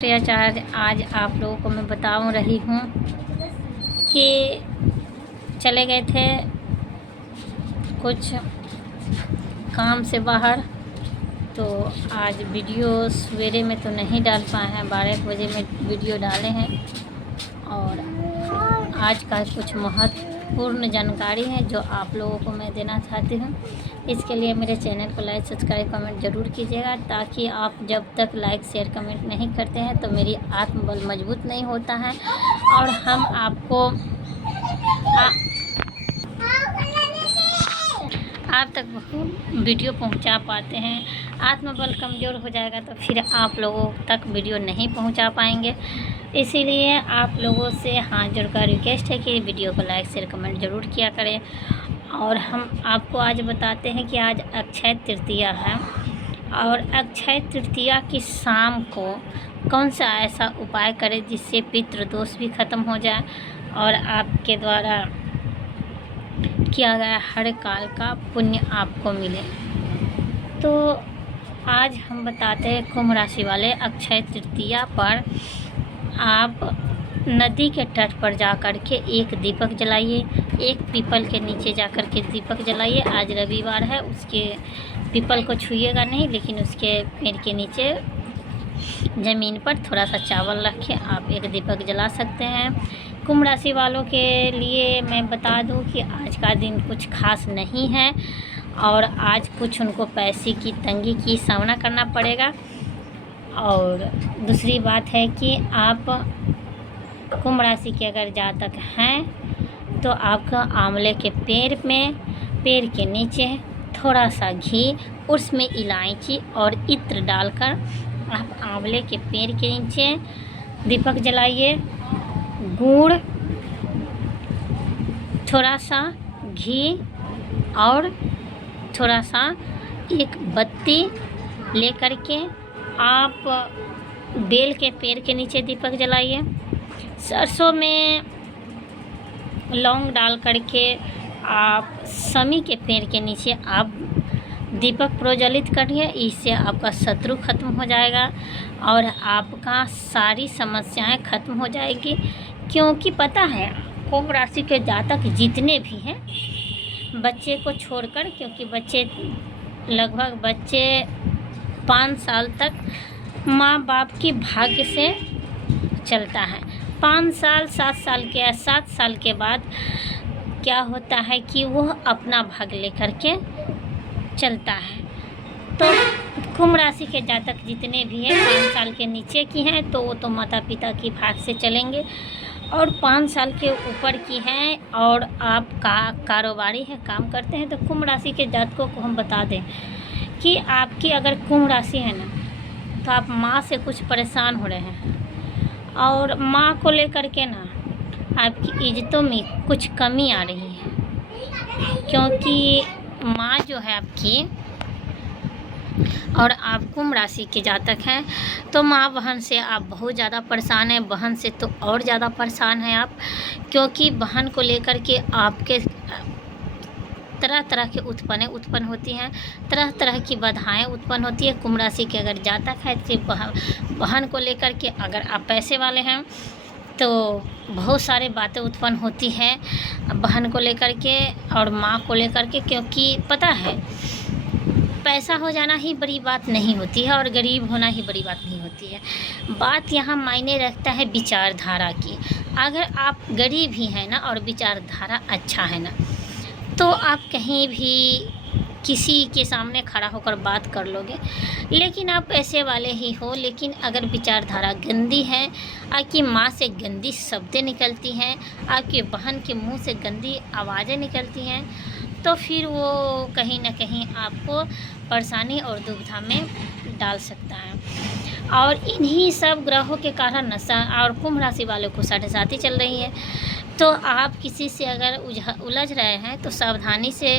आचार्य आज आप लोगों को मैं बता रही हूँ कि चले गए थे कुछ काम से बाहर। तो आज वीडियो सवेरे में तो नहीं डाल पाए हैं, 12 बजे में वीडियो डाले हैं। और आज का कुछ महत्वपूर्ण जानकारी है जो आप लोगों को मैं देना चाहती हूँ। इसके लिए मेरे चैनल को लाइक सब्सक्राइब कमेंट ज़रूर कीजिएगा, ताकि आप जब तक लाइक शेयर कमेंट नहीं करते हैं तो मेरी आत्मबल मजबूत नहीं होता है और हम आपको आप तक वीडियो पहुंचा पाते हैं। आत्मबल कमज़ोर हो जाएगा तो फिर आप लोगों तक वीडियो नहीं पहुंचा पाएंगे। इसीलिए आप लोगों से हाथ जोड़कर रिक्वेस्ट है कि वीडियो को लाइक शेयर कमेंट ज़रूर किया करें। और हम आपको आज बताते हैं कि आज अक्षय तृतीया है, और अक्षय तृतीया की शाम को कौन सा ऐसा उपाय करें जिससे पितृदोष भी ख़त्म हो जाए और आपके द्वारा किया गया हर काल का पुण्य आपको मिले। तो आज हम बताते हैं कुंभ राशि वाले अक्षय तृतीया पर आप नदी के तट पर जा कर के एक दीपक जलाइए, एक पीपल के नीचे जा कर के दीपक जलाइए। आज रविवार है, उसके पीपल को छूइएगा नहीं, लेकिन उसके पेड़ के नीचे ज़मीन पर थोड़ा सा चावल रख के आप एक दीपक जला सकते हैं। कुंभ राशि वालों के लिए मैं बता दूं कि आज का दिन कुछ खास नहीं है और आज कुछ उनको पैसे की तंगी की सामना करना पड़ेगा। और दूसरी बात है कि आप कुंभ राशि के अगर जातक हैं तो आपका आंवले के पेड़ के नीचे थोड़ा सा घी, उसमें इलायची और इत्र डालकर आप आंवले के पेड़ के नीचे दीपक जलाइए। गुड़, थोड़ा सा घी और थोड़ा सा एक बत्ती लेकर के आप बेल के पेड़ के नीचे दीपक जलाइए। सरसों में लौंग डाल करके आप समी के पेड़ के नीचे आप दीपक प्रज्वलित करिए। इससे आपका शत्रु खत्म हो जाएगा और आपका सारी समस्याएं खत्म हो जाएगी। क्योंकि पता है कुंभ राशि के जातक जितने भी हैं, बच्चे को छोड़कर, क्योंकि लगभग बच्चे 5 साल तक माँ बाप की भाग्य से चलता है। 5 साल 7 साल के बाद क्या होता है कि वह अपना भाग लेकर के चलता है। तो कुंभ राशि के जातक जितने भी हैं 5 साल के नीचे की हैं तो वो तो माता पिता की भाग से चलेंगे, और 5 साल के ऊपर की हैं और आप कारोबारी हैं, काम करते हैं, तो कुंभ राशि के जातकों को हम बता दें कि आपकी अगर कुंभ राशि है ना, तो आप माँ से कुछ परेशान हो रहे हैं और माँ को लेकर के ना आपकी इज्जतों में कुछ कमी आ रही है। क्योंकि माँ जो है आपकी, और आप कुंभ राशि के जातक हैं तो माँ बहन से आप बहुत ज़्यादा परेशान हैं। बहन से तो और ज़्यादा परेशान हैं आप, क्योंकि बहन को लेकर के आपके तरह तरह के उत्पन्न होती हैं, तरह तरह की बाधाएं उत्पन्न होती है। कुंभ राशि के अगर जातक है तो बहन को लेकर के, अगर आप पैसे वाले हैं तो बहुत सारे बातें उत्पन्न होती हैं बहन को लेकर के और माँ को लेकर के। क्योंकि पता है पैसा हो जाना ही बड़ी बात नहीं होती है और गरीब होना ही बड़ी बात नहीं होती है। बात यहाँ मायने रखता है विचारधारा की। अगर आप गरीब ही हैं ना और विचारधारा अच्छा है ना, तो आप कहीं भी किसी के सामने खड़ा होकर बात कर लोगे। लेकिन आप पैसे वाले ही हो, लेकिन अगर विचारधारा गंदी है, आपकी माँ से गंदी शब्दें निकलती हैं, आपके बहन के मुंह से गंदी आवाज़ें निकलती हैं, तो फिर वो कहीं ना कहीं आपको परेशानी और दुविधा में डाल सकता है। और इन्हीं सब ग्रहों के कारण नशा और कुंभ राशि वालों को 7.5 चल रही है। तो आप किसी से अगर उलझ रहे हैं तो सावधानी से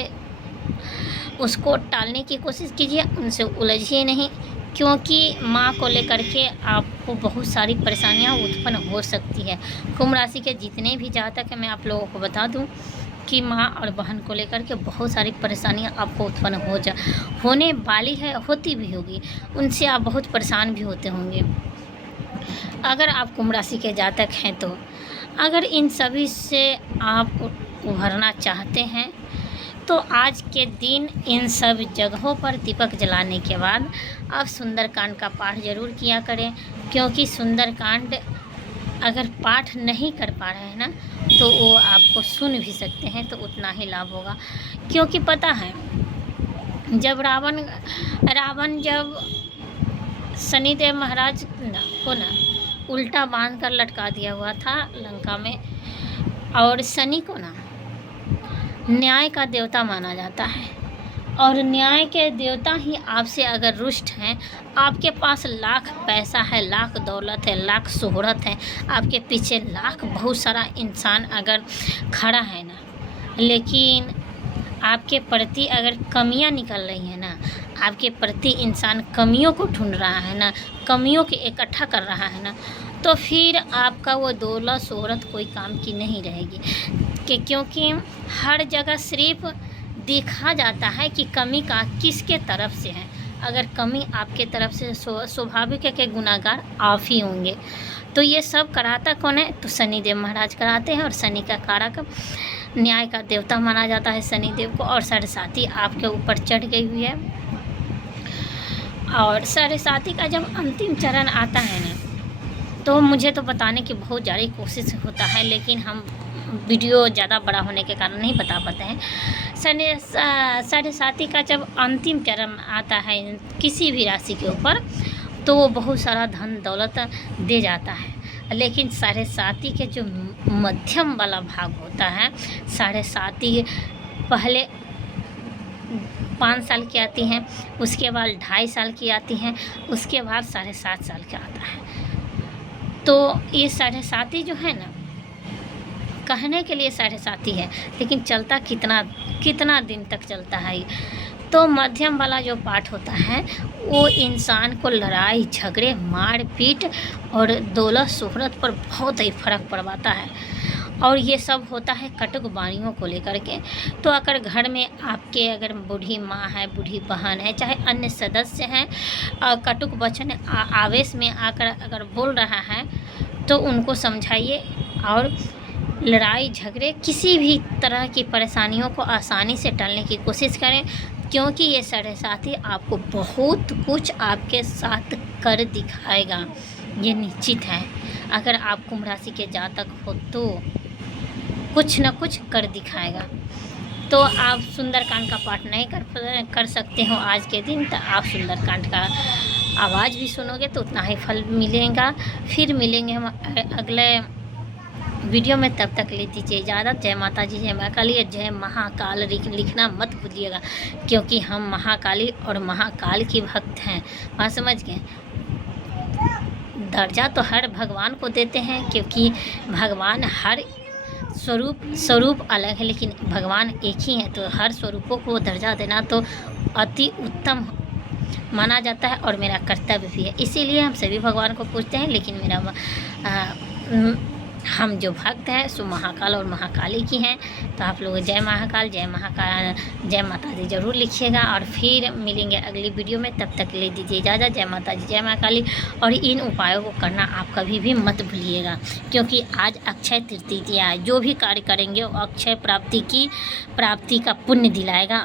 उसको टालने की कोशिश कीजिए, उनसे उलझिए नहीं। क्योंकि माँ को लेकर के आपको बहुत सारी परेशानियाँ उत्पन्न हो सकती है। कुंभ राशि के जितने भी जातक हैं मैं आप लोगों को बता दूं कि माँ और बहन को लेकर के बहुत सारी परेशानियाँ आपको उत्पन्न होने वाली है, होती भी होगी। उनसे आप बहुत परेशान भी होते होंगे। अगर आप कुंभ राशि के जातक हैं तो अगर इन सभी से आप उभरना चाहते हैं तो आज के दिन इन सब जगहों पर दीपक जलाने के बाद आप सुंदरकांड का पाठ ज़रूर किया करें, क्योंकि सुंदरकांड अगर पाठ नहीं कर पा रहे हैं ना तो वो आपको सुन भी सकते हैं तो उतना ही लाभ होगा। क्योंकि पता है जब रावण जब शनिदेव महाराज को ना उल्टा बांध कर लटका दिया हुआ था लंका में, और शनि को ना न्याय का देवता माना जाता है, और न्याय के देवता ही आपसे अगर रुष्ट हैं, आपके पास लाख पैसा है, लाख दौलत है, लाख शोहरत है, आपके पीछे लाख बहुत सारा इंसान अगर खड़ा है ना, लेकिन आपके प्रति अगर कमियां निकल रही हैं ना, आपके प्रति इंसान कमियों को ढूंढ रहा है ना, कमियों के इकट्ठा कर रहा है ना, तो फिर आपका वो दौलत शोहरत कोई काम की नहीं रहेगी। क्योंकि हर जगह सिर्फ देखा जाता है कि कमी का किसके तरफ से है। अगर कमी आपके तरफ से स्वाभाविक है कि गुनाहगार आप ही होंगे। तो ये सब कराता कौन है? तो शनिदेव महाराज कराते हैं, और शनि का कारक न्याय का देवता माना जाता है शनिदेव को। और 7.5 आपके ऊपर चढ़ गई हुई है, और 7.5 का जब अंतिम चरण आता है ना तो मुझे तो बताने की बहुत ज़्यादा कोशिश होता है, लेकिन हम वीडियो ज़्यादा बड़ा होने के कारण नहीं बता पाते हैं। 7.5 का जब अंतिम चरण आता है किसी भी राशि के ऊपर तो वो बहुत सारा धन दौलत दे जाता है। लेकिन 7.5 के जो मध्यम वाला भाग होता है, 7.5 पहले 5 साल की आती हैं, उसके बाद 2.5 साल की आती हैं, उसके बाद 7.5 साल का आता है। तो ये 7.5 जो है ना, कहने के लिए 7.5 है, लेकिन चलता कितना दिन तक चलता है ये। तो मध्यम वाला जो पाठ होता है वो इंसान को लड़ाई झगड़े मार पीट और दौलत शोहरत पर बहुत ही फर्क पड़वाता है, और ये सब होता है कटुक वाणियों को लेकर के। तो अगर घर में आपके अगर बूढ़ी माँ है, बूढ़ी बहन है, चाहे अन्य सदस्य हैं, कटुक वचन आवेश में आकर अगर बोल रहा है तो उनको समझाइए, और लड़ाई झगड़े किसी भी तरह की परेशानियों को आसानी से टालने की कोशिश करें। क्योंकि ये 7.5 आपको बहुत कुछ आपके साथ कर दिखाएगा, ये निश्चित है। अगर आप कुंभ राशि के जातक हो तो कुछ न कुछ कर दिखाएगा। तो आप सुंदरकांड का पाठ नहीं कर सकते हो आज के दिन, तो आप सुंदरकांड का आवाज़ भी सुनोगे तो उतना ही फल मिलेगा। फिर मिलेंगे हम अगले वीडियो में, तब तक ले दीजिए इजाज़त। जय माता जी, जय महाकाली, जय महाकाल लिखना मत भूलिएगा, क्योंकि हम महाकाली और महाकाल की भक्त हैं। वहाँ समझ गए? दर्जा तो हर भगवान को देते हैं, क्योंकि भगवान हर स्वरूप अलग है, लेकिन भगवान एक ही है। तो हर स्वरूपों को दर्जा देना तो अति उत्तम माना जाता है, और मेरा कर्तव्य भी है। इसीलिए हम सभी भगवान को पूजते हैं, लेकिन हम जो भक्त हैं सो महाकाल और महाकाली की हैं। तो आप लोग जय महाकाल, जय महाकाल, जय माता दी ज़रूर लिखिएगा, और फिर मिलेंगे अगली वीडियो में। तब तक ले दीजिए इजाज़त। जय माता जी, जय महाकाली। और इन उपायों को करना आप कभी भी मत भूलिएगा, क्योंकि आज अक्षय तृतीया है। जो भी कार्य करेंगे वो अक्षय प्राप्ति का पुण्य दिलाएगा।